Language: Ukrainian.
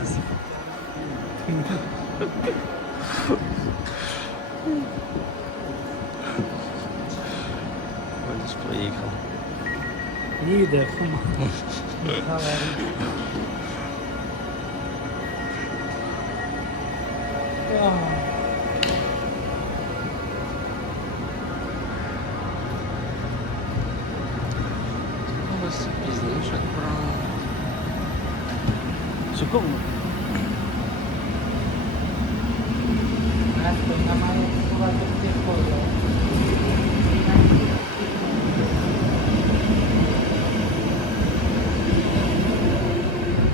Без. Ось поїхав. Їде. Ось пізніше відправили. Шиковно. Немає